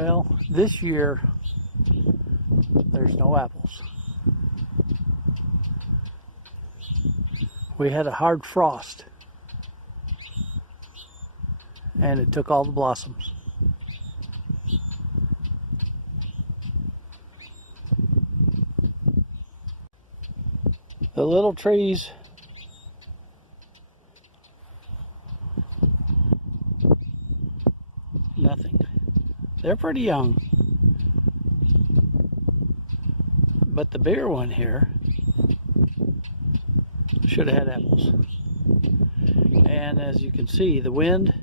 Well, this year there's no apples. We had a hard frost and it took all the blossoms. The little trees nothing. They're pretty young. But the bigger one here should have had apples. And as you can see, the wind,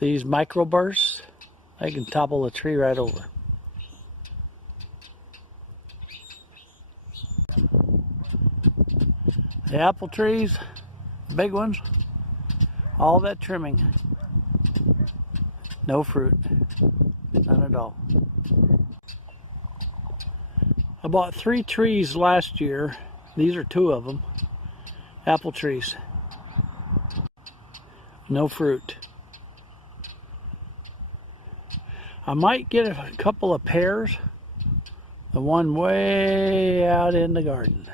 these microbursts, they can topple a tree right over. The apple trees, the big ones, all that trimming. No fruit, none at all. I bought 3 trees last year. These are 2 of them, apple trees. No fruit. I might get a couple of pears. The one way out in the garden,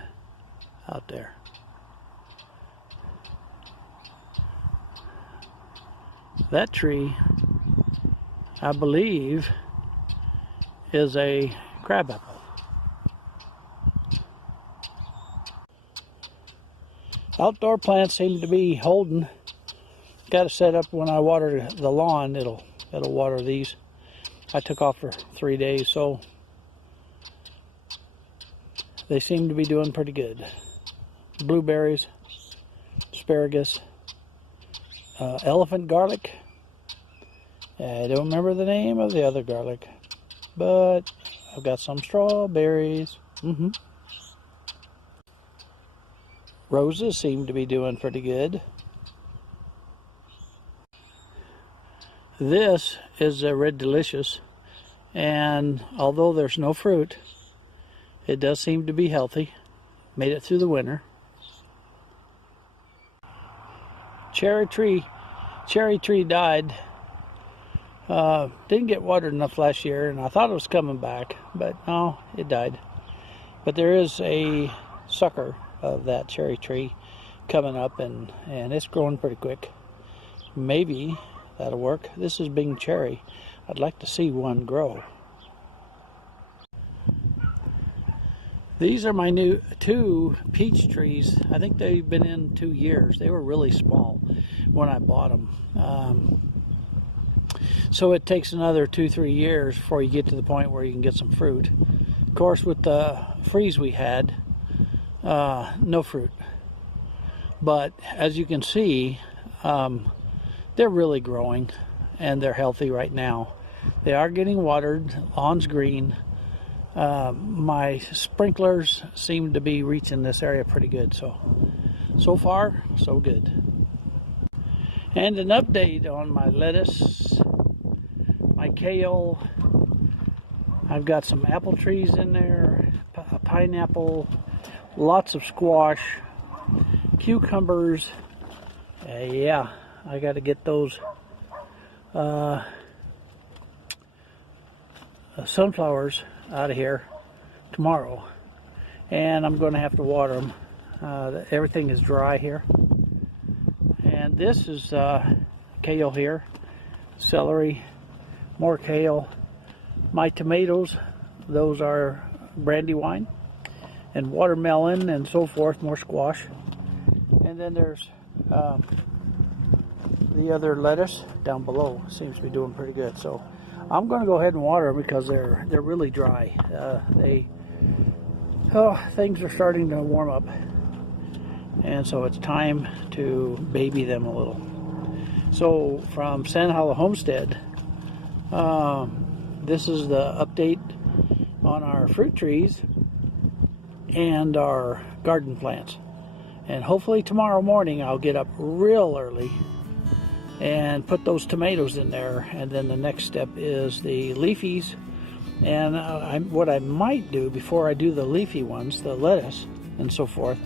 out there. That tree, I believe, is a crabapple. Outdoor plants seem to be holding. Got to set up when I water the lawn, it'll water these. I took off for 3 days, so they seem to be doing pretty good. Blueberries, asparagus, elephant garlic. I don't remember the name of the other garlic, but I've got some strawberries. Roses seem to be doing pretty good. This is a Red Delicious, and although there's no fruit, it does seem to be healthy. Made it through the winter. Cherry tree died. Didn't get watered enough last year, and I thought it was coming back, but no, it died. But there is a sucker of that cherry tree coming up, and it's growing pretty quick. Maybe that'll work. This is Bing Cherry. I'd like to see one grow. These are my new 2 peach trees. I think they've been in 2 years. They were really small when I bought them. So it takes another 2-3 years before you get to the point where you can get some fruit. Of course, with the freeze we had, no fruit. But as you can see, they're really growing and they're healthy right now. They are getting watered, lawn's green. My sprinklers seem to be reaching this area pretty good, so far so good. And an update on my lettuce, my kale. I've got some apple trees in there, a pineapple, lots of squash, cucumbers. Yeah, I got to get those sunflowers out of here tomorrow, and I'm going to have to water them. Everything is dry here. And this is kale here, celery, more kale. My tomatoes, those are brandywine, and watermelon and so forth, more squash. And then there's the other lettuce down below. Seems to be doing pretty good. So I'm going to go ahead and water them because they're really dry. Things are starting to warm up, and so it's time to baby them a little. So from Sand Hollow Homestead, this is the update on our fruit trees and our garden plants. And hopefully tomorrow morning I'll get up real early and put those tomatoes in there, and then the next step is the leafies. And what I might do before I do the leafy ones, the lettuce and so forth,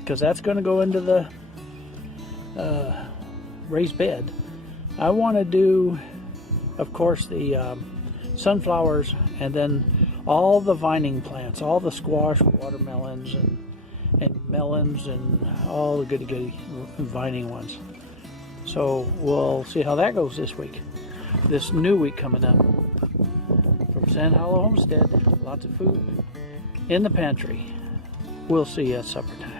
because that's going to go into the raised bed, I want to do of course, the sunflowers, and then all the vining plants, all the squash, watermelons, and melons, and all the goody vining ones. So we'll see how that goes this week, this new week coming up. From Sand Hollow Homestead, lots of food in the pantry. We'll see you at supper time.